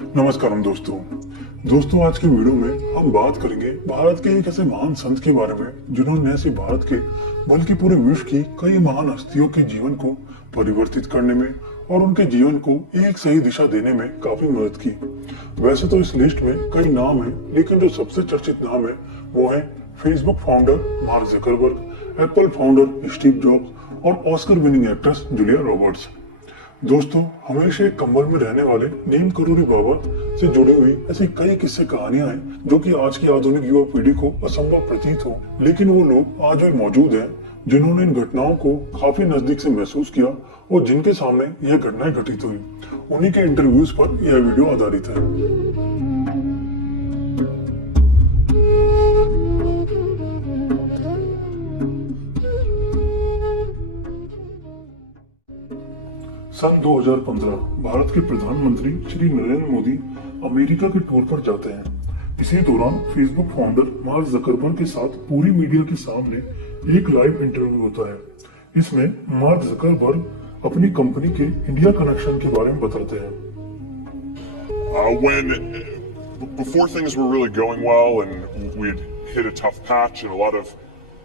नमस्कारम दोस्तों आज के वीडियो में हम बात करेंगे भारत के एक ऐसे महान संत के बारे में जिन्होंने न सिर्फ भारत के बल्कि पूरे विश्व की कई महान हस्तियों के जीवन को परिवर्तित करने में और उनके जीवन को एक सही दिशा देने में काफी मदद की। वैसे तो इस लिस्ट में कई नाम हैं, लेकिन जो सबसे चर्चित नाम है वो है Facebook founder Mark Zuckerberg, Apple founder Steve Jobs और Oscar winning actress Julia Roberts. दोस्तों, हमेशा एक कंबल में रहने वाले नीम करोली बाबा से जुड़ी हुई ऐसी कई किस्से कहानियां हैं जो कि आज की आधुनिक युवा पीढ़ी को असंभव प्रतीत हो, लेकिन वो लोग आज भी मौजूद हैं जिन्होंने इन घटनाओं को काफी नजदीक से महसूस किया और जिनके सामने यह घटनाएं घटित हुई। उन्हीं के इंटरव्यूज पर यह वीडियो आधारित है। सन 2015 भारत के प्रधानमंत्री श्री नरेंद्र मोदी अमेरिका के टूर पर जाते हैं। इसी दौरान फेसबुक फाउंडर मार्क जकरबर्ग के साथ पूरी मीडिया के सामने एक लाइव इंटरव्यू होता है। इसमें मार्क जकरबर्ग अपनी कंपनी के इंडिया कनेक्शन के बारे में बताते हैं। Before things were really going well and we had hit a tough patch and a lot of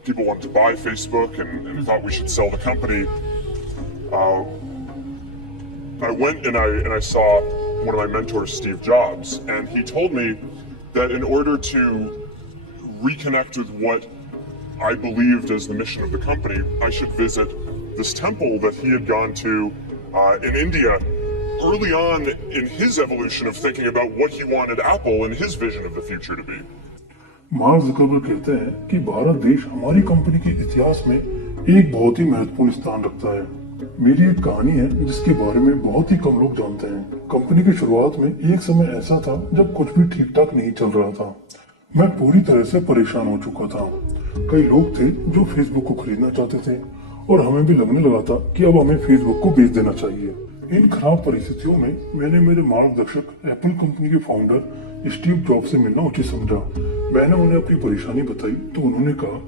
people wanted to buy Facebook and thought we should sell the company, I went and I saw one of my mentors, Steve Jobs, and he told me that in order to reconnect with what I believed as the mission of the company, I should visit this temple that he had gone to in India early on in his evolution of thinking about what he wanted Apple and his vision of the future to be. Mark Zuckerberg कहते हैं कि भारत देश हमारी company के इतिहास में एक बहुत ही महत्वपूर्ण स्थान रखता है। मेरी एक कहानी है जिसके बारे में बहुत ही कम लोग जानते हैं। कंपनी की शुरुआत में एक समय ऐसा था जब कुछ भी ठीक ठाक नहीं चल रहा था। मैं पूरी तरह से परेशान हो चुका था। कई लोग थे जो फेसबुक को खरीदना चाहते थे और हमें भी लगने लगा था कि अब हमें फेसबुक को बेच देना चाहिए। इन खराब परिस्थितियों में मैंने मेरे मार्गदर्शक एप्पल कंपनी के फाउंडर स्टीव जॉब्स से मिलना उचित समझा। मैंने उन्हें अपनी परेशानी बताई तो उन्होंने कहा,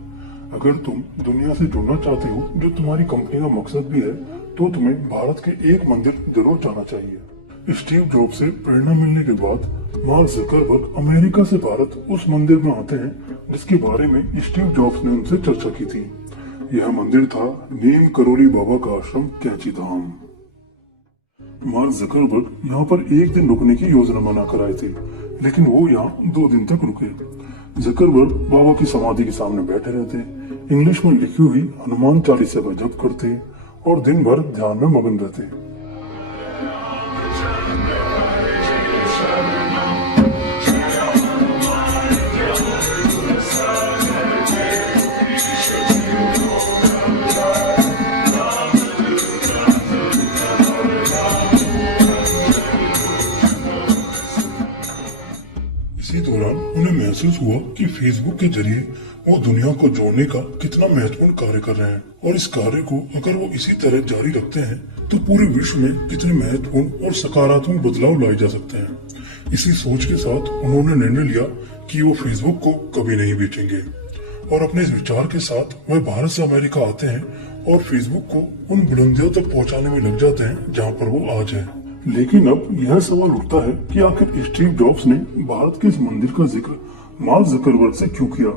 अगर तुम दुनिया से जुड़ना चाहते हो जो तुम्हारी कंपनी का मकसद भी है तो तुम्हें भारत के एक मंदिर जरूर जाना चाहिए। स्टीव जॉब्स से प्रेरणा मिलने के बाद मार्क जकरबर्ग अमेरिका से भारत उस मंदिर में आते हैं जिसके बारे में स्टीव जॉब्स ने उनसे चर्चा की थी। यह मंदिर था नीम करोली बाबा का आश्रम कैंची धाम। मार्क जकरबर्ग यहाँ पर एक दिन रुकने की योजना बनाकर आए थे, लेकिन वो यहाँ 2 दिन तक रुके। जकरबर्ग बाबा की समाधि के सामने बैठे रहते, इंग्लिश में लिखी हुई हनुमान चालीसा का जप करते और दिन भर ध्यान में मगन रहते। इसी दौरान उन्हें महसूस हुआ कि फेसबुक के जरिए वो दुनिया को जोड़ने का कितना महत्वपूर्ण कार्य कर रहे हैं और इस कार्य को अगर वो इसी तरह जारी रखते हैं तो पूरे विश्व में कितने महत्वपूर्ण और सकारात्मक बदलाव लाए जा सकते हैं। इसी सोच के साथ उन्होंने निर्णय लिया कि वो फेसबुक को कभी नहीं बेचेंगे और अपने इस विचार के साथ वह भारत से अमेरिका आते हैं और फेसबुक को उन बुलंदियों तक पहुँचाने में लग जाते हैं जहाँ पर वो आज है। लेकिन अब यह सवाल उठता है कि आखिर स्टीव जॉब्स ने भारत के इस मंदिर का जिक्र मार्क जकरबर्ग से क्यों किया?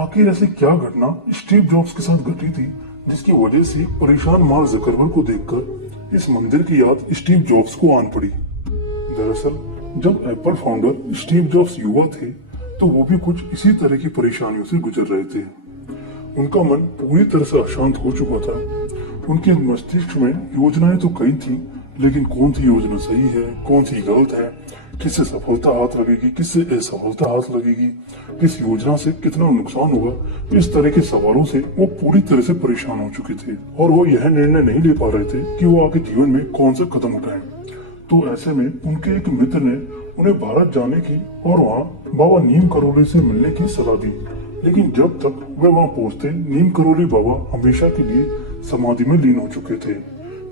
आखिर ऐसी क्या घटना स्टीव जॉब्स के साथ घटी थी जिसकी वजह से परेशान मार्क जकरबर्ग को देखकर इस मंदिर की याद स्टीव जॉब्स को आन पड़ी? दरअसल जब एप्पल फाउंडर स्टीव जॉब्स युवा थे तो वो भी कुछ इसी तरह की परेशानियों से गुजर रहे थे। उनका मन पूरी तरह से अशांत हो चुका था। उनके मस्तिष्क में योजनाएं तो कई थी, लेकिन कौन सी योजना सही है, कौन सी गलत है, किससे सफलता हाथ लगेगी, किससे असफलता हाथ लगेगी, किस योजना से कितना नुकसान होगा, इस तरह के सवालों से वो पूरी तरह से परेशान हो चुके थे और वो यह निर्णय नहीं ले पा रहे थे कि वो आगे जीवन में कौन सा कदम उठाएं। तो ऐसे में उनके एक मित्र ने उन्हें भारत जाने की और वहाँ बाबा नीम करोली से मिलने की सलाह दी। लेकिन जब तक वे वहाँ पहुँचते, नीम करोली बाबा हमेशा के लिए समाधि में लीन हो चुके थे।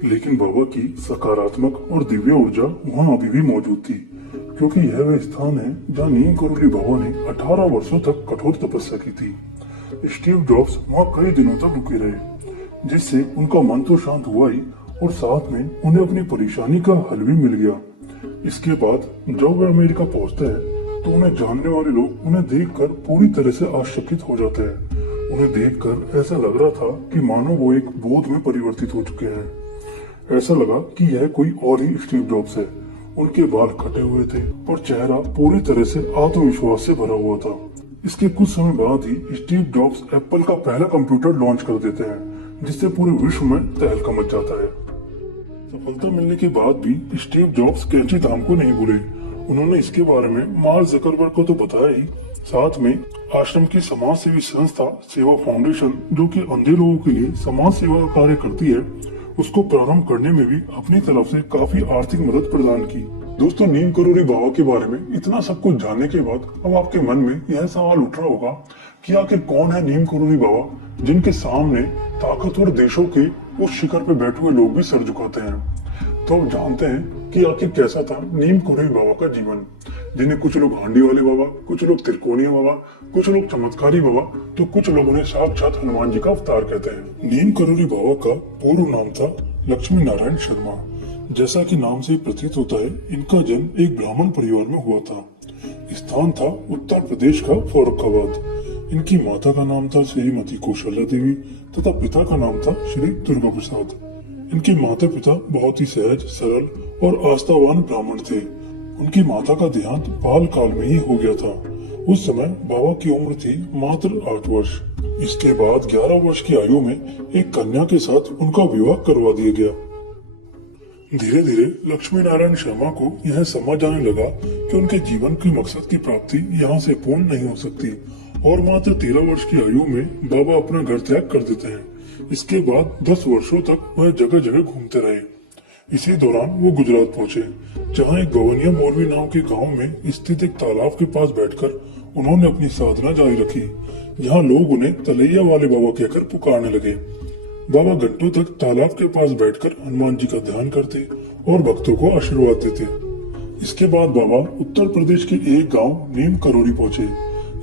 लेकिन बाबा की सकारात्मक और दिव्य ऊर्जा वहाँ अभी भी मौजूद थी, क्योंकि यह वह स्थान है जहाँ नीम करोली बाबा ने 18 वर्षों तक कठोर तपस्या की थी। स्टीव जॉब्स वहाँ कई दिनों तक रुके रहे, जिससे उनका मन तो शांत हुआ ही और साथ में उन्हें अपनी परेशानी का हल भी मिल गया। इसके बाद जब वे अमेरिका पहुंचते हैं तो उन्हें जानने वाले लोग उन्हें देखकर पूरी तरह से आश्चर्यचकित हो जाते हैं। उन्हें देखकर ऐसा लग रहा था कि मानो वो एक बोध में परिवर्तित हो चुके हैं। ऐसा लगा कि यह कोई और ही स्टीव जॉब्स है। उनके बाल कटे हुए थे और चेहरा पूरी तरह से आत्मविश्वास से भरा हुआ था। इसके कुछ समय बाद ही स्टीव जॉब्स एप्पल का पहला कंप्यूटर लॉन्च कर देते हैं, जिससे पूरे विश्व में तहलका मच जाता है। सफलता मिलने के बाद भी स्टीव जॉब्स कैंची धाम को नहीं भूले। उन्होंने इसके बारे में मार्क जकरबर्ग को तो बताया ही, साथ में आश्रम की समाज सेवी संस्था सेवा फाउंडेशन, जो कि अंधे लोगों के लिए समाज सेवा का कार्य करती है, उसको प्रारंभ करने में भी अपनी तरफ से काफी आर्थिक मदद प्रदान की। दोस्तों, नीम करोली बाबा के बारे में इतना सब कुछ जानने के बाद अब आपके मन में यह सवाल उठ रहा होगा कि आखिर कौन है नीम करोली बाबा, जिनके सामने ताकतवर देशों के उस शिखर पे बैठे हुए लोग भी सर झुकाते हैं। तो अब जानते हैं कि आखिर कैसा था नीम करोली बाबा का जीवन, जिन्हें कुछ लोग हांडी वाले बाबा, कुछ लोग त्रिकोणीय बाबा, कुछ लोग चमत्कारी बाबा, तो कुछ लोग उन्हें साक्षात हनुमान जी का अवतार कहते हैं। नीम करोली बाबा का पूर्व नाम था लक्ष्मी नारायण शर्मा। जैसा कि नाम से प्रतीत होता है, इनका जन्म एक ब्राह्मण परिवार में हुआ था। स्थान था उत्तर प्रदेश का फर्रुखाबाद। इनकी माता का नाम था श्रीमती कौशल्या देवी तथा पिता का नाम था श्री दुर्गा प्रसाद। इनके माता पिता बहुत ही सहज, सरल और आस्थावान ब्राह्मण थे। उनकी माता का देहांत बाल काल में ही हो गया था। उस समय बाबा की उम्र थी मात्र 8 वर्ष। इसके बाद 11 वर्ष की आयु में एक कन्या के साथ उनका विवाह करवा दिया गया। धीरे धीरे लक्ष्मी नारायण शर्मा को यह समझ आने लगा कि उनके जीवन के मकसद की प्राप्ति यहाँ से पूर्ण नहीं हो सकती और मात्र 13 वर्ष की आयु में बाबा अपना घर त्याग कर देते हैं। इसके बाद 10 वर्षों तक वह जगह जगह घूमते रहे। इसी दौरान वो गुजरात पहुंचे, जहाँ एक गवनिया मौलवी नाम के गांव में स्थित एक तालाब के पास बैठकर उन्होंने अपनी साधना जारी रखी। यहाँ लोग उन्हें तलैया वाले बाबा कहकर पुकारने लगे। बाबा घंटों तक तालाब के पास बैठकर हनुमान जी का ध्यान करते और भक्तों को आशीर्वाद देते। इसके बाद बाबा उत्तर प्रदेश के एक गांव नीम करोली पहुंचे।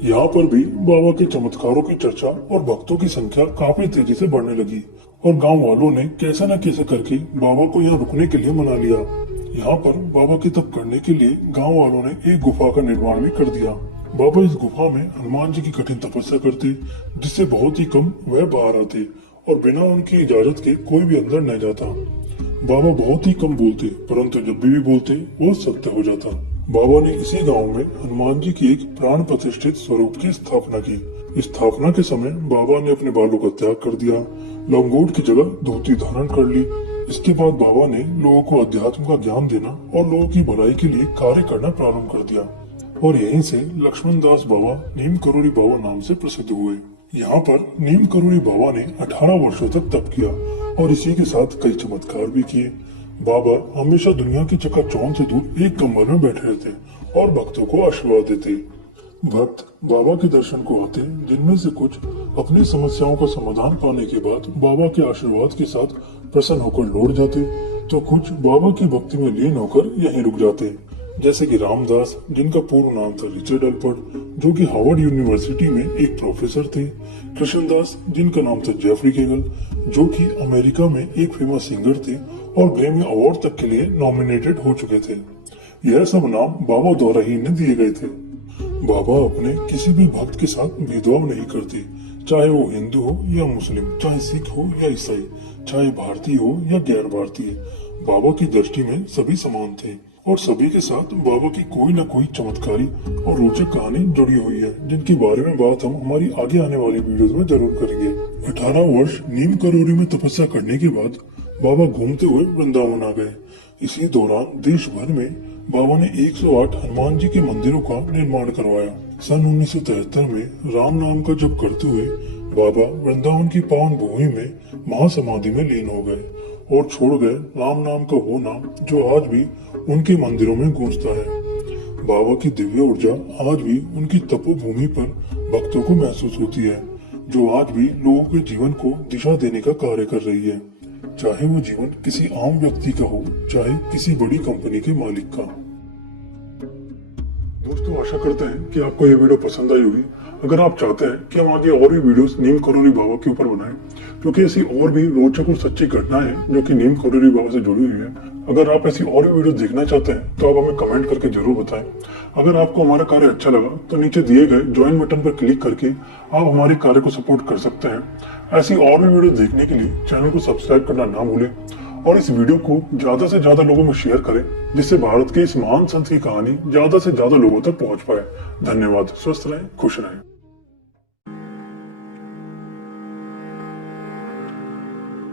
यहाँ पर भी बाबा के चमत्कारों की चर्चा और भक्तों की संख्या काफी तेजी से बढ़ने लगी और गांव वालों ने कैसे न कैसे करके बाबा को यहाँ रुकने के लिए मना लिया। यहाँ पर बाबा की तप करने के लिए गांव वालों ने एक गुफा का निर्माण भी कर दिया। बाबा इस गुफा में हनुमान जी की कठिन तपस्या करते, जिससे बहुत ही कम वह बाहर आते और बिना उनकी इजाजत के कोई भी अंदर न जाता। बाबा बहुत ही कम बोलते, परंतु जब भी बोलते वो सत्य हो जाता। बाबा ने इसी गांव में हनुमान जी की एक प्राण प्रतिष्ठित स्वरूप की स्थापना की। स्थापना के समय बाबा ने अपने बालों का त्याग कर दिया, लंगोट की जगह धोती धारण कर ली। इसके बाद बाबा ने लोगों को अध्यात्म का ज्ञान देना और लोगों की भलाई के लिए कार्य करना प्रारंभ कर दिया और यहीं से लक्ष्मण दास बाबा नीम करोली बाबा नाम से प्रसिद्ध हुए। यहाँ पर नीम करोली बाबा ने 18 वर्षों तक तप किया और इसी के साथ कई चमत्कार भी किए। बाबा हमेशा दुनिया की चकाचौंध से दूर एक कमरे में बैठे रहते और भक्तों को आशीर्वाद देते। भक्त बाबा के दर्शन को आते, जिनमें से कुछ अपनी समस्याओं का समाधान पाने के बाद बाबा के आशीर्वाद के साथ प्रसन्न होकर लौट जाते, तो कुछ बाबा की भक्ति में लीन होकर यहीं रुक जाते। जैसे कि रामदास, जिनका पूर्ण नाम था रिचर्ड अल्पर्ट, जो कि हार्वर्ड यूनिवर्सिटी में एक प्रोफेसर थे। कृष्णदास, जिनका नाम था जेफरी केगल, जो कि अमेरिका में एक फेमस सिंगर थे और ग्रैमी अवार्ड तक के लिए नॉमिनेटेड हो चुके थे। यह सब नाम बाबा द्वारा ही इन्हें दिए गए थे। बाबा अपने किसी भी भक्त के साथ भेदभाव नहीं करते, चाहे वो हिंदू हो या मुस्लिम, चाहे सिख हो या ईसाई, चाहे भारतीय हो या गैर भारतीय। बाबा की दृष्टि में सभी समान थे और सभी के साथ बाबा की कोई न कोई चमत्कारी और रोचक कहानी जुड़ी हुई है, जिनके बारे में बात हम हमारी आगे आने वाली वीडियोस में जरूर करेंगे। 18 वर्ष नीम करोली में तपस्या करने के बाद बाबा घूमते हुए वृंदावन आ गए। इसी दौरान देश भर में बाबा ने 108 हनुमान जी के मंदिरों का निर्माण करवाया। सन 1973 में राम नाम का जप करते हुए बाबा वृंदावन की पावन भूमि में महासमाधि में लीन हो गए और छोड़ गए राम नाम का वो नाम जो आज भी उनके मंदिरों में गूंजता है। बाबा की दिव्य ऊर्जा आज भी उनकी तपोभूमि पर भक्तों को महसूस होती है, जो आज भी लोगों के जीवन को दिशा देने का कार्य कर रही है, चाहे वो जीवन किसी आम व्यक्ति का हो, चाहे किसी बड़ी कंपनी के मालिक का। दोस्तों, आशा करते हैं कि आपको ये वीडियो पसंद आई होगी। अगर आप चाहते हैं कि हम आगे और भी वीडियोस नीम करोली बाबा के ऊपर बनाएं, क्योंकि ऐसी और भी रोचक और सच्ची घटनाएं जो कि नीम करोली बाबा से जुड़ी हुई है, अगर आप ऐसी और भी वीडियो देखना चाहते हैं तो आप हमें कमेंट करके जरूर बताएं। अगर आपको हमारा कार्य अच्छा लगा तो नीचे दिए गए ज्वाइन बटन पर क्लिक करके आप हमारे कार्य को सपोर्ट कर सकते हैं। ऐसी और भी वीडियो देखने के लिए चैनल को सब्सक्राइब करना ना भूलें और इस वीडियो को ज्यादा से ज्यादा लोगों में शेयर करें, जिससे भारत के इस महान संत की कहानी ज्यादा से ज्यादा लोगों तक पहुंच पाए। धन्यवाद। स्वस्थ रहें, खुश रहें।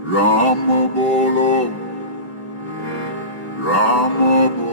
Rama bolo, Rama bolo.